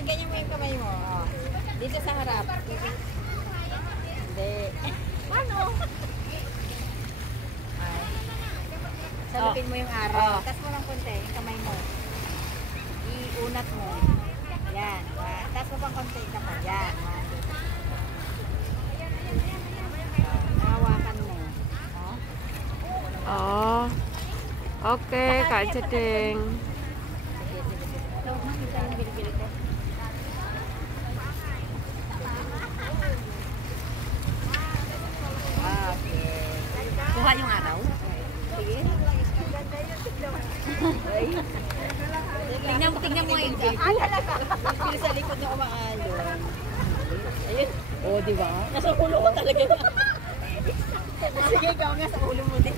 ganyan mo yung kamay mo. Oh. Dito sa harap. Hindi. Paano? Salupin mo yung araw. Tas mo lang konti yung kamay mo. Iunat mo. Yan. Tas mo pang konti yung kamay. Yan. Hawakan mo. Oh. Okay, Kak Jeding. So, makita yung bilibili ko. Okay. Kuha yung araw? Sige. Tingnan mo yung bilibili. Ay, halaga. Bilibili sa likod na umaalo. Ayun. Oh, di ba? Nasa ulo ko talaga. Sige, ikaw nga sa ulo mo din.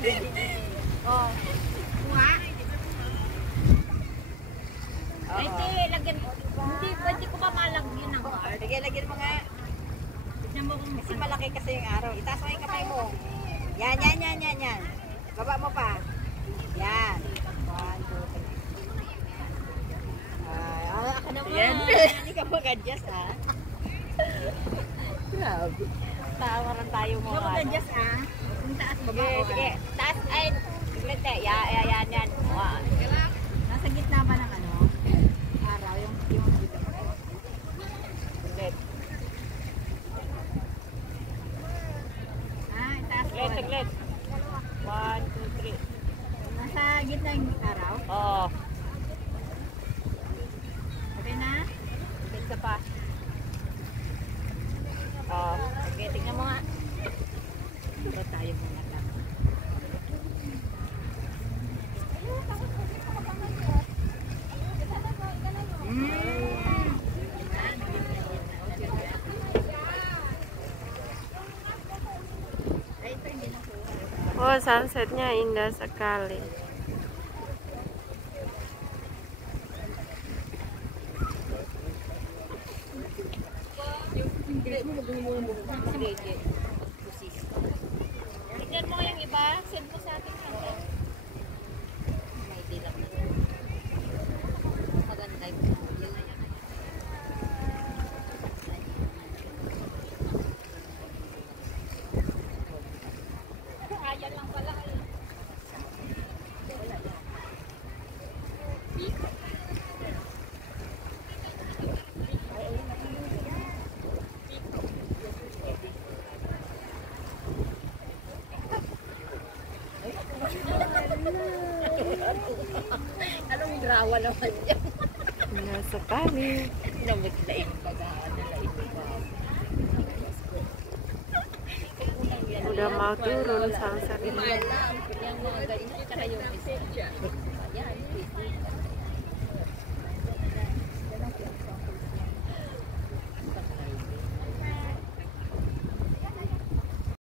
Oh. Kuha. Ay, lagyan. Hindi ko pa malagyan ng card. Sige, lagyan mo nga. Tignan mo kung kasi malaki kasi yung araw. Itaas mo yung kamay mo. Yan. Baba mo pa. Yan. 1, 2, 3. Ay, ako naman. Yan. Hindi ka mag-adjust, ha? Grabe. Tawaran tayo mo. Hindi ka mag-adjust, ha? Kung taas, baba. Sige. Taas, ay. Yan. Nasa gitna ba ng ano? Araw, yung dito. Saglit. Itaas ko. Saglit. 1, 2, 3. Nasa gitna yung araw? Oo. Okay na? Isa pa. Oo. Okay, tingnan mo nga. Ito tayo muna lang. Oh, sunsetnya indah sekali. Tignan mo yung iba, send mo sa ating kanto. May dilang na. Maganda yung ayan lang pala. Anong drawa naman yan? Indah sekali. Namit na yung bagaan nila ito ba? Udah mau turun sunset ini. Yung mga ganyan, tsaka yung isa.